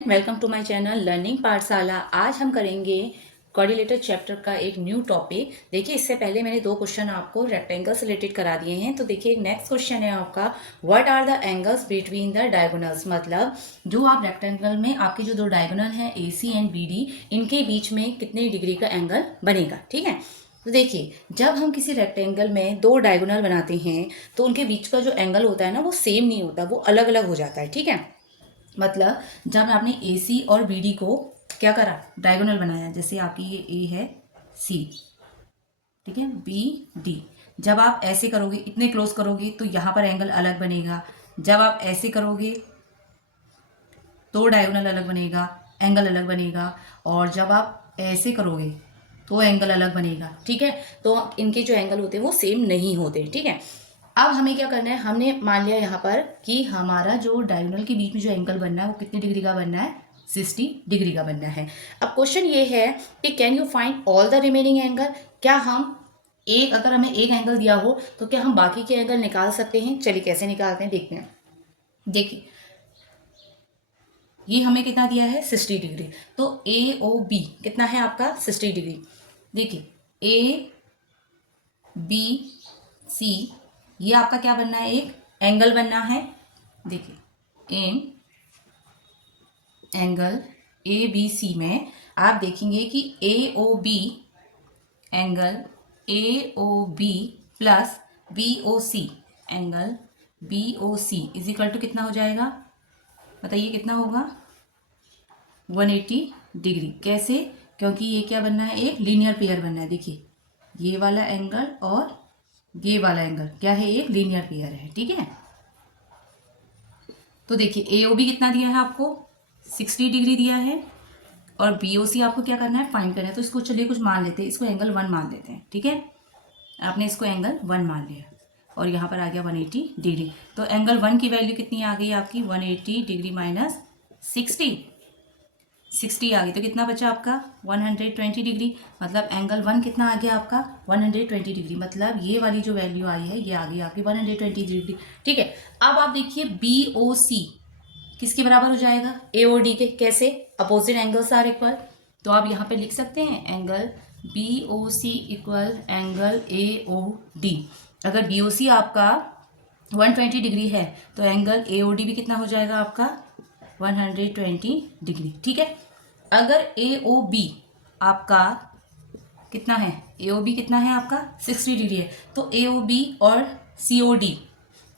Welcome to my channel learning Pathshala. आज हम करेंगे कोऑर्डिनेटर चैप्टर का एक न्यू टॉपिक। देखिए, इससे पहले मैंने दो क्वेश्चन आपको रेक्टेंगल से रिलेटेड करा दिए हैं। तो देखिए, नेक्स्ट क्वेश्चन है आपका, what are the angles between the diagonals. मतलब जो आप रेक्टेंगल में आपके जो दो डायगोनल हैं AC एंड BD, इनके बीच में कितने डिग्री का एंगल बनेगा। ठीक है, तो देखिए, जब हम किसी रेक्टेंगल में दो डायगोनल बनाते हैं तो उनके बीच का जो एंगल होता है ना, वो सेम नहीं होता, वो अलग अलग हो जाता है। ठीक है, मतलब जब आपने AC और BD को क्या करा, डायगोनल बनाया, जैसे आपकी ये A है C, ठीक है, BD, जब आप ऐसे करोगे, इतने क्लोज करोगे तो यहाँ पर एंगल अलग बनेगा। जब आप ऐसे करोगे तो डायगोनल अलग बनेगा, एंगल अलग बनेगा। और जब आप ऐसे करोगे तो एंगल अलग बनेगा। ठीक है, तो इनके जो एंगल होते हैं वो सेम नहीं होते। ठीक है, अब हमें क्या करना है, हमने मान लिया यहाँ पर कि हमारा जो डायगोनल के बीच में जो एंगल बनना है वो कितने डिग्री का बनना है, 60 डिग्री का बनना है। अब क्वेश्चन ये है कि can you find all the remaining angle. क्या हम अगर हमें एक एंगल दिया हो तो क्या हम बाकी के एंगल निकाल सकते हैं। चलिए कैसे निकालते हैं देखते हैं। देखिए, ये हमें कितना दिया है, 60 डिग्री। तो AOB कितना है आपका, 60 डिग्री। देखिए, ABC, ये आपका क्या बनना है, एक एंगल बनना है। देखिए, इन एंगल ABC में आप देखेंगे कि AOB angle AOB plus BOC angle BOC is equal to कितना हो जाएगा, बताइए कितना होगा, 180 डिग्री। कैसे, क्योंकि ये क्या बनना है, एक लीनियर पेयर बनना है। देखिए, ये वाला एंगल और ये वाला एंगल क्या है, एक लीनियर पेयर है। ठीक है, तो देखिए AOB कितना दिया है आपको, 60 डिग्री दिया है, और BOC आपको क्या करना है, फाइंड करना है। तो इसको चलिए कुछ मान लेते हैं, इसको एंगल 1 मान लेते हैं। ठीक है, आपने इसको एंगल 1 मान लिया और यहाँ पर आ गया 180 डिग्री। तो एंगल 1 की वैल्यू कितनी आ गई आपकी, 180 डिग्री माइनस 60 आ गई। तो कितना बचा आपका, 120 डिग्री। मतलब एंगल 1 कितना आ गया आपका, 120 डिग्री। मतलब ये वाली जो वैल्यू आई है ये आ गई आपकी 120 डिग्री। ठीक है, अब आप देखिए BOC किसके बराबर हो जाएगा, AOD के। कैसे, अपोजिट एंगल्स आर इक्वल। तो आप यहाँ पे लिख सकते हैं angle BOC equal angle AOD। अगर BOC आपका 120 डिग्री है तो एंगल AOD भी कितना हो जाएगा आपका, 120 डिग्री। ठीक है, अगर AOB आपका कितना है, AOB कितना है आपका 60 डिग्री है, तो AOB और COD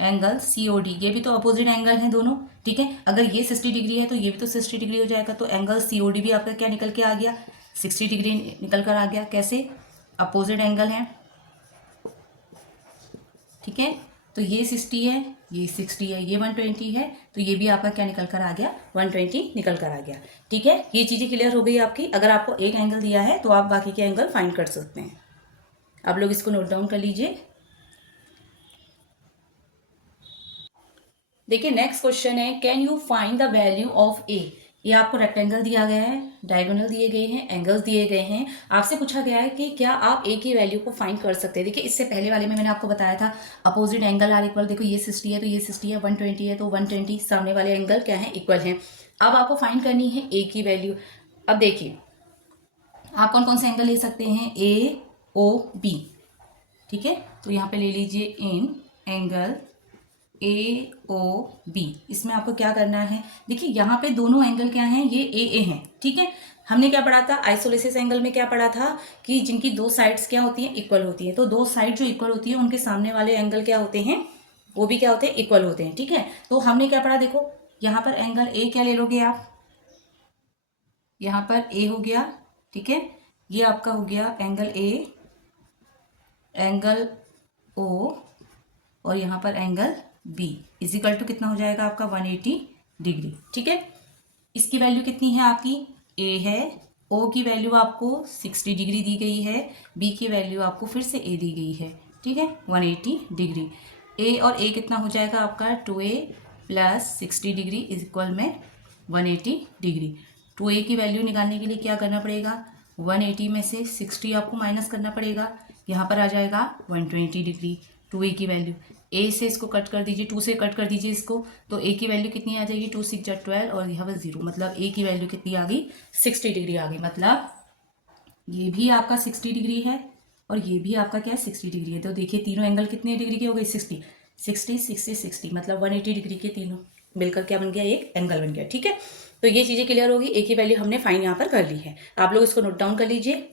एंगल COD, ये भी तो अपोजिट एंगल हैं दोनों। ठीक है, अगर ये 60 डिग्री है तो ये भी तो 60 डिग्री हो जाएगा। तो एंगल COD भी आपका क्या निकल के आ गया, 60 डिग्री निकल कर आ गया। कैसे, अपोजिट एंगल है। ठीक है, तो ये 60 है, ये 60 है, ये 120 है, तो ये भी आपका क्या निकल कर आ गया, 120 निकल कर आ गया। ठीक है, ये चीज़ें क्लियर हो गई आपकी। अगर आपको एक एंगल दिया है तो आप बाकी के एंगल फाइंड कर सकते हैं। आप लोग इसको नोट डाउन कर लीजिए। देखिए, नेक्स्ट क्वेश्चन है, can you find the value of A। ये आपको रेक्टेंगल दिया गया है, डायगोनल दिए गए हैं, एंगल्स दिए गए हैं। आपसे पूछा गया है कि क्या आप A की वैल्यू को फाइंड कर सकते हैं। देखिए, इससे पहले वाले में मैंने आपको बताया था अपोजिट एंगल आर इक्वल। देखो, ये 60 है तो ये 60 है, 120 है तो 120, सामने वाले एंगल क्या है, इक्वल हैं। अब आपको फाइंड करनी है A की वैल्यू। अब देखिए, आप कौन कौन से एंगल ले सकते हैं, AOB। ठीक है, तो यहाँ पे ले लीजिए इन एंगल AOB। इसमें आपको क्या करना है, देखिए यहाँ पे दोनों एंगल क्या हैं, ये AA हैं। ठीक है, हमने क्या पढ़ा था आइसोलेसिस एंगल में, क्या पढ़ा था कि जिनकी दो साइड्स क्या होती हैं, इक्वल होती हैं। तो दो साइड जो इक्वल होती है उनके सामने वाले एंगल क्या होते हैं, वो भी क्या होते हैं, इक्वल होते हैं। ठीक है, तो हमने क्या पढ़ा, देखो यहाँ पर एंगल A क्या ले लोगे आप, यहाँ पर A हो गया। ठीक है, ये आपका हो गया एंगल A, एंगल O, और यहाँ पर एंगल B इजिकल टू कितना हो जाएगा आपका, 180 डिग्री। ठीक है, इसकी वैल्यू कितनी है आपकी, A है, O की वैल्यू आपको 60 डिग्री दी गई है, B की वैल्यू आपको फिर से A दी गई है। ठीक है, 180 डिग्री। A और A कितना हो जाएगा आपका, 2A plus 60 degree is equal में 180 डिग्री। 2A की वैल्यू निकालने के लिए क्या करना पड़ेगा, 180 में से 60 आपको माइनस करना पड़ेगा, यहाँ पर आ जाएगा 120 डिग्री 2A की वैल्यू। ए से इसको कट कर दीजिए, 2 से कट कर दीजिए इसको, तो ए की वैल्यू कितनी आ जाएगी, 2 6 12 और यहाँ पर 0, मतलब ए की वैल्यू कितनी आ गई, 60 डिग्री आ गई। मतलब ये भी आपका 60 डिग्री है और ये भी आपका क्या है, 60 डिग्री है। तो देखिए तीनों एंगल कितने डिग्री के हो गए, 60 60 60 60, मतलब 180 डिग्री के तीनों मिलकर क्या बन गया, एक एंगल बन गया। ठीक है, तो ये चीज़ें क्लियर होगी। ए की वैल्यू हमने फाइन यहाँ पर कर ली है, आप लोग इसको नोट डाउन कर लीजिए।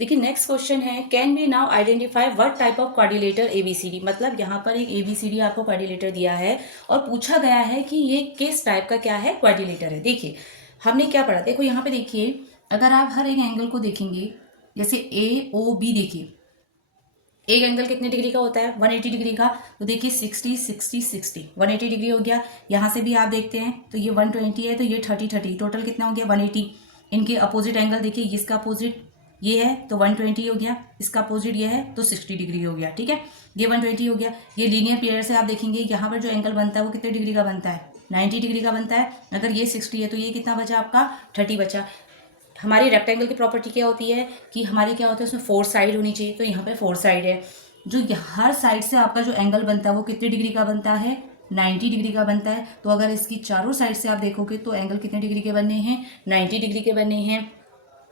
देखिए नेक्स्ट क्वेश्चन है, can we now identify what type of quadrilateral ABCD. मतलब यहाँ पर एक एबीसीडी आपको क्वाड्रिलेटर दिया है और पूछा गया है कि ये किस टाइप का क्या है, क्वाड्रिलेटर है। देखिए हमने क्या पढ़ा, देखो यहाँ पे देखिए, अगर आप हर एक एंगल को देखेंगे, जैसे ए ओ बी, देखिए एक एंगल कितने डिग्री का होता है, 180 डिग्री का। तो देखिए 60 60 60 180 डिग्री हो गया। यहाँ से भी आप देखते हैं तो ये 120 है, तो ये 30 30, टोटल कितना हो गया 180। इनके अपोजिट एंगल देखिए, इसका अपोजिट ये है तो 120 हो गया, इसका अपोजिट ये है तो 60 डिग्री हो गया। ठीक है, ये 120 हो गया। ये लीनियर पेयर से आप देखेंगे यहाँ पर जो एंगल बनता है वो कितने डिग्री का बनता है, 90 डिग्री का बनता है। अगर ये 60 है तो ये कितना बचा आपका, 30 बचा। हमारी रेक्टेंगल की प्रॉपर्टी क्या होती है कि हमारे क्या होता है, उसमें 4 साइड होनी चाहिए, तो यहाँ पे 4 साइड है। जो हर साइड से आपका जो एंगल बनता है वो कितने डिग्री का बनता है, 90 डिग्री का बनता है। तो अगर इसकी चारों साइड से आप देखोगे तो एंगल कितने डिग्री के बनने हैं, 90 डिग्री के बनने हैं।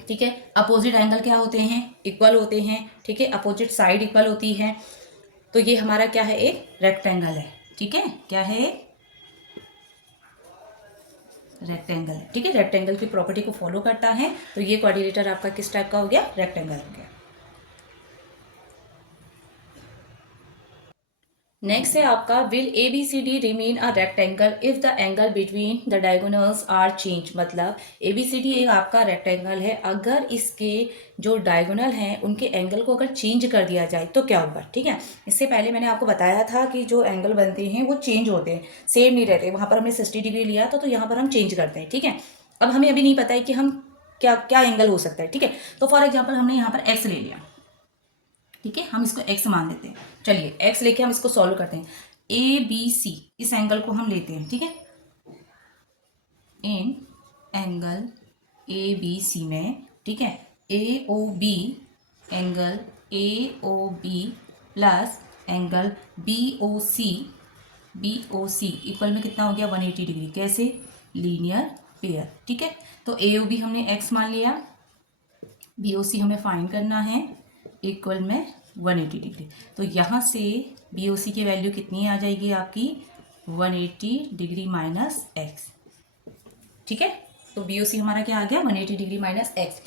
ठीक है, अपोजिट एंगल क्या होते हैं, इक्वल होते हैं। ठीक है, अपोजिट साइड इक्वल होती है। तो ये हमारा क्या है, एक रेक्टेंगल है। ठीक है, क्या है, रेक्टेंगल है। ठीक है, रेक्टेंगल की प्रॉपर्टी को फॉलो करता है। तो ये क्वाड्रिलेटर आपका किस टाइप का हो गया, रेक्टेंगल हो गया। नेक्स्ट है आपका, will A B C D remain a rectangle if the angle between the diagonals are change. मतलब ए बी सी डी एक आपका रेक्टेंगल है, अगर इसके जो डायगोनल हैं उनके एंगल को अगर चेंज कर दिया जाए तो क्या होगा। ठीक है, इससे पहले मैंने आपको बताया था कि जो एंगल बनते हैं वो चेंज होते हैं, सेम नहीं रहते। वहाँ पर हमने 60 डिग्री लिया था तो यहाँ पर हम चेंज करते हैं। ठीक है, अब हमें अभी नहीं पता है कि हम क्या क्या एंगल हो सकता है। ठीक है, तो फॉर एग्जाम्पल हमने यहाँ पर एक्स ले लिया। ठीक है, हम इसको x मान लेते हैं। चलिए x लेके हम इसको सॉल्व करते हैं। ए बी सी इस एंगल को हम लेते हैं। ठीक है, इन एंगल ए बी सी में, ठीक है, A O B, angle A O B plus angle B O C equal में कितना हो गया, 180 डिग्री। कैसे, लीनियर पेयर। ठीक है, तो ए ओ बी हमने x मान लिया, बी ओ सी हमें फाइंड करना है, इक्वल में 180 डिग्री। तो यहाँ से बी ओ सी की वैल्यू कितनी आ जाएगी आपकी, 180 डिग्री माइनस एक्स। ठीक है, तो बी ओ सी हमारा क्या आ गया, 180 डिग्री माइनस एक्स।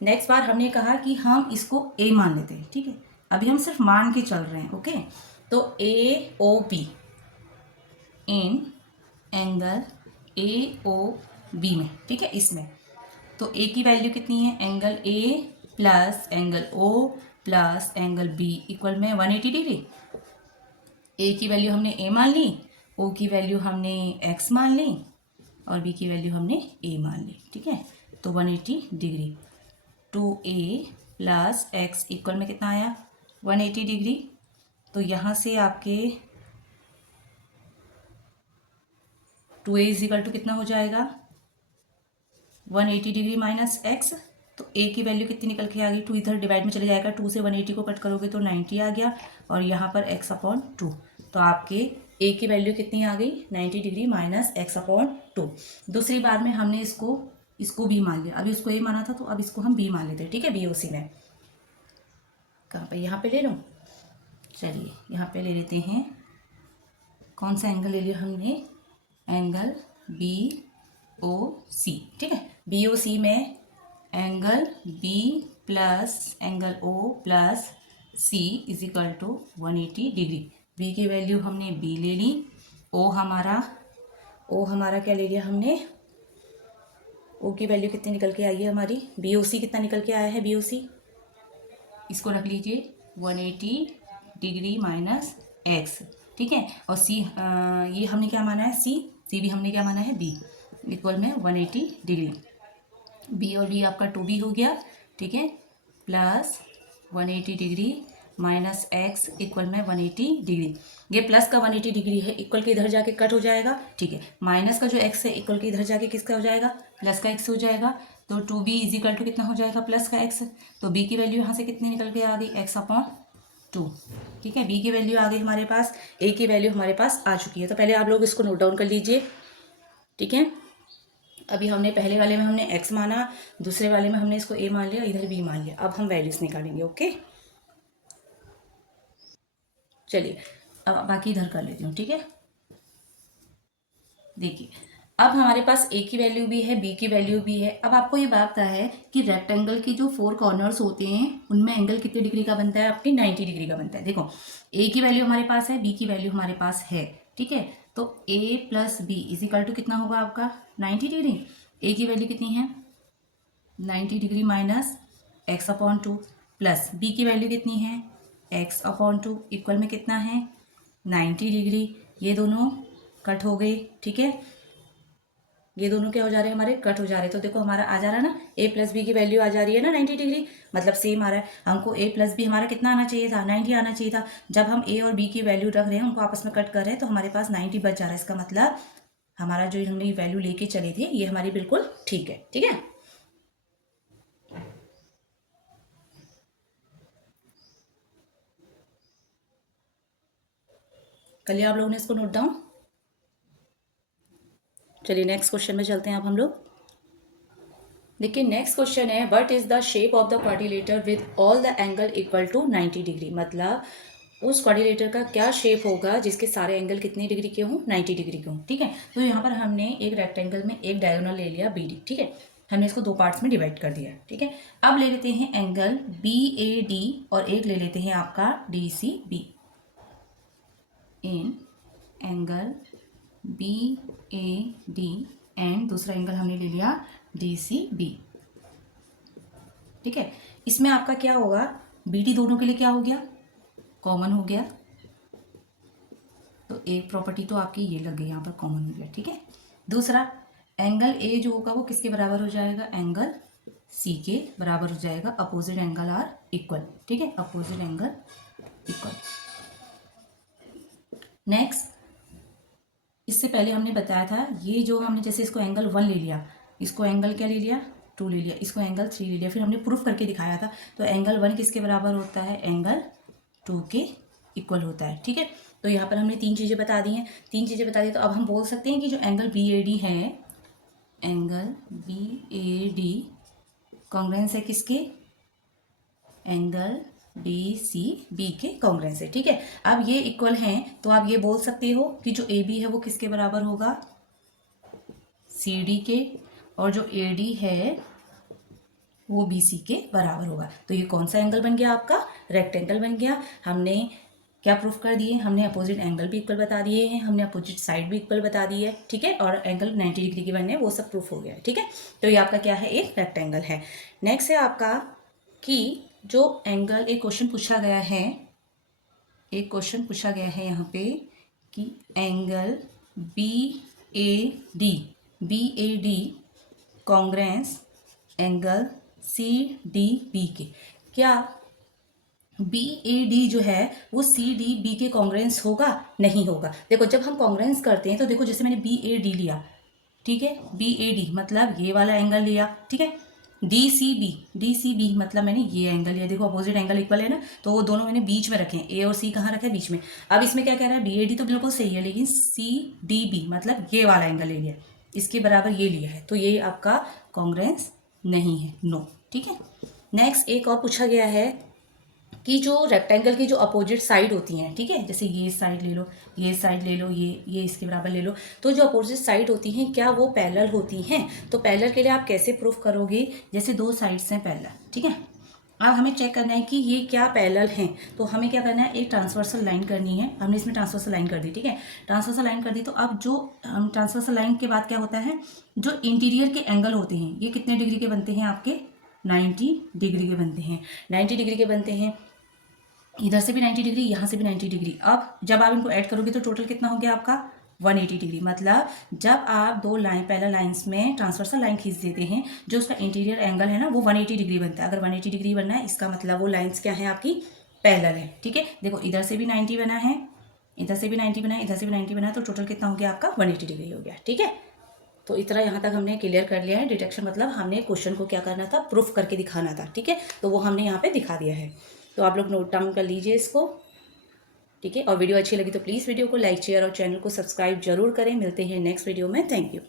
नेक्स्ट बार हमने कहा कि हम इसको ए मान लेते हैं। ठीक है, अभी हम सिर्फ मान के चल रहे हैं। ओके, तो ए ओ बी इन एंगल ए ओ बी में, ठीक है, इसमें तो ए की वैल्यू कितनी है, angle A plus angle O plus angle B equal में 180 डिग्री। ए की वैल्यू हमने ए मान ली, ओ की वैल्यू हमने एक्स मान ली और बी की वैल्यू हमने ए मान ली। ठीक है, तो 180 degree, 2a plus x equal में कितना आया, 180 डिग्री। तो यहाँ से आपके 2a इज इक्वल टू कितना हो जाएगा, 180 डिग्री माइनस एक्स। तो a की वैल्यू कितनी निकल के आ गई, 2 इधर डिवाइड में चले जाएगा, 2 से 180 को कट करोगे तो 90 आ गया और यहाँ पर x अपॉन 2। तो आपके a की वैल्यू कितनी आ गई, 90 डिग्री माइनस x अपॉन 2। दूसरी बार में हमने इसको b मान लिया, अभी उसको a माना था तो अब इसको हम b मान लेते हैं। ठीक है, बी ओ सी में कहाँ पे, यहाँ पे ले लूँ, चलिए यहाँ पे ले लेते हैं। कौन सा एंगल ले लिया हमने, एंगल बी ओ सी। ठीक है, बी ओ सी में angle B plus angle O plus C is equal to 180 degree. B की वैल्यू हमने बी ले ली, ओ हमारा क्या ले लिया हमने, ओ की वैल्यू कितनी निकल के आई है हमारी, बी ओ सी कितना निकल के आया है, बी ओ सी इसको रख लीजिए 180 डिग्री माइनस एक्स। ठीक है, और सी ये हमने क्या माना है, सी भी हमने क्या माना है, बी इक्वल में 180 डिग्री। बी और बी आपका 2b हो गया। ठीक है, plus 180 degree minus x equal में 180 डिग्री। ये प्लस का 180 डिग्री है, इक्वल के इधर जाके कट हो जाएगा। ठीक है, माइनस का जो एक्स है इक्वल के इधर जाके किसका हो जाएगा, प्लस का एक्स हो जाएगा। तो 2b इज इक्वल टू कितना हो जाएगा प्लस का x। तो b की वैल्यू यहाँ से कितनी निकल के आ गई x/2। ठीक है, b की वैल्यू आ गई हमारे पास, a की वैल्यू हमारे पास आ चुकी है। तो पहले आप लोग इसको नोट डाउन कर लीजिए। ठीक है, अभी हमने पहले वाले में हमने x माना, दूसरे वाले में हमने इसको a मान लिया, इधर b मान लिया। अब हम वैल्यूज निकालेंगे। ओके, चलिए अब बाकी इधर कर लेती हूँ। ठीक है, देखिए अब हमारे पास a की वैल्यू भी है, b की वैल्यू भी है। अब आपको ये बात पता है कि रेक्टेंगल के जो 4 कॉर्नर्स होते हैं उनमें एंगल कितने डिग्री का बनता है, आपके 90 डिग्री का बनता है। देखो a की वैल्यू हमारे पास है, b की वैल्यु हमारे पास है। ठीक है, तो a plus B is equal to कितना होगा आपका 90 डिग्री। a की वैल्यू कितनी है 90 degree minus x/2 plus b की वैल्यू कितनी है x/2 इक्वल में कितना है 90 डिग्री। ये दोनों कट हो गए। ठीक है, ये दोनों क्या हो जा रहे हैं हमारे कट हो जा रहे हैं। तो देखो हमारा आ जा रहा है ना a प्लस बी की वैल्यू आ जा रही है ना 90 डिग्री, मतलब सेम आ रहा है। हमको a प्लस बी हमारा कितना आना चाहिए था 90 आना चाहिए था। जब हम a और b की वैल्यू रख रहे हैं उनको आपस में कट कर रहे हैं तो हमारे पास 90 बच जा रहा है। इसका मतलब हमारा जो हमने वैल्यू लेके चले थे ये हमारी बिल्कुल ठीक है। ठीक है, कर लिया आप लोगों ने इसको नोट डाउन। चलिए नेक्स्ट क्वेश्चन में चलते हैं अब हम लोग। देखिए नेक्स्ट क्वेश्चन है what is the shape of the quadrilateral with all the angle equal to 90 degree. मतलब उस क्वाड्रिलेटर का क्या शेप होगा जिसके सारे एंगल कितनी डिग्री के हों 90 डिग्री के हों। ठीक है, तो यहाँ पर हमने एक रेक्टेंगल में एक डायगोनल ले लिया BD। ठीक है, हमने इसको दो पार्ट्स में डिवाइड कर दिया। ठीक है, अब ले लेते हैं एंगल BAD और एक ले लेते हैं आपका DCB। In angle BAD and दूसरा एंगल हमने ले लिया DCB। ठीक है, इसमें आपका क्या होगा BD दोनों के लिए क्या हो गया कॉमन हो गया। तो एक प्रॉपर्टी तो आपकी ये लग गई यहाँ पर कॉमन हो गया। ठीक है, दूसरा एंगल A जो होगा वो किसके बराबर हो जाएगा एंगल C के बराबर हो जाएगा। Opposite angle are equal. ठीक है, अपोजिट एंगल इक्वल। नेक्स्ट, इससे पहले हमने बताया था ये जो हमने जैसे इसको एंगल 1 ले लिया, इसको एंगल क्या ले लिया 2 ले लिया, इसको एंगल 3 ले लिया, फिर हमने प्रूफ करके दिखाया था। तो एंगल 1 किसके बराबर होता है एंगल 2 के इक्वल होता है। ठीक है, तो यहाँ पर हमने 3 चीज़ें बता दी हैं। 3 चीज़ें बता दी तो अब हम बोल सकते हैं कि जो एंगल BAD है, एंगल BAD कॉन्ग्रेंस है किसके एंगल DCB के कॉन्ग्रेंस है। ठीक है, अब ये इक्वल हैं तो आप ये बोल सकते हो कि जो AB है वो किसके बराबर होगा CD के, और जो AD है वो BC के बराबर होगा। तो ये कौन सा एंगल बन गया आपका रेक्टेंगल बन गया। हमने क्या प्रूफ कर दिए, हमने अपोजिट एंगल भी इक्वल बता दिए हैं, हमने अपोजिट साइड भी इक्वल बता दी है। ठीक है, और एंगल 90 डिग्री के बनने वो सब प्रूफ हो गया है। ठीक है, तो ये आपका क्या है एक रेक्टेंगल है। नेक्स्ट है आपका कि जो एंगल एक क्वेश्चन पूछा गया है, एक क्वेश्चन पूछा गया है यहाँ पे कि angle BAD congruence angle CDB के, क्या BAD जो है वो CDB के कॉन्ग्रेंस होगा नहीं होगा। देखो जब हम कॉन्ग्रेंस करते हैं तो देखो जैसे मैंने BAD लिया, ठीक है, BAD मतलब ये वाला एंगल लिया। ठीक है, DCB मतलब मैंने ये एंगल लिया। देखो अपोजिट एंगल इक्वल है ना, तो वो दोनों मैंने बीच में रखे हैं, A और C कहाँ रखे बीच में। अब इसमें क्या कह रहा है BAD तो बिल्कुल सही है, लेकिन CDB मतलब ये वाला एंगल ले लिया, इसके बराबर ये लिया है, तो ये आपका कॉन्ग्रेंस नहीं है, नो। ठीक है, नेक्स्ट एक और पूछा गया है कि जो रेक्टेंगल की जो अपोजिट साइड होती हैं, ठीक है, जैसे ये साइड ले लो, ये साइड ले लो, ये इसके बराबर ले लो, तो जो अपोजिट साइड होती हैं क्या वो पैरेलल होती हैं। तो पैरेलल के लिए आप कैसे प्रूफ करोगे, जैसे दो साइड्स हैं पैरेलल। ठीक है, अब हमें चेक करना है कि ये क्या पैरेलल हैं। तो हमें क्या करना है एक ट्रांसवर्सल लाइन करनी है। हमने इसमें ट्रांसवर्सल लाइन कर दी। ठीक है, ट्रांसवर्सल लाइन कर दी तो अब जो ट्रांसवर्सल लाइन के बाद क्या होता है, जो इंटीरियर के एंगल होते हैं ये कितने डिग्री के बनते हैं आपके 90 डिग्री के बनते हैं। 90 डिग्री के बनते हैं, इधर से भी 90 डिग्री, यहाँ से भी 90 डिग्री। अब जब आप इनको ऐड करोगे तो टोटल कितना हो गया आपका 180 डिग्री। मतलब जब आप दो लाइन पैरेलल लाइंस में ट्रांसवर्सल लाइन खींच देते हैं, जो उसका इंटीरियर एंगल है ना वो 180 डिग्री बनता है। अगर 180 डिग्री बनना है इसका मतलब वो लाइंस क्या है आपकी पैरेलल है। ठीक है, देखो इधर से भी 90 बना है, इधर से भी 90 बना है, इधर से भी 90 बना है, तो टोटल कितना हो गया आपका 180 डिग्री हो गया। ठीक है, तो इतना यहाँ तक हमने क्लियर कर लिया है। डिडक्शन मतलब हमने क्वेश्चन को क्या करना था, प्रूफ करके दिखाना था, ठीक है। तो वो हमने यहाँ पे दिखा दिया है। तो आप लोग नोट डाउन कर लीजिए इसको, ठीक है। और वीडियो अच्छी लगी तो प्लीज़ वीडियो को लाइक शेयर और चैनल को सब्सक्राइब जरूर करें। मिलते हैं नेक्स्ट वीडियो में। Thank you.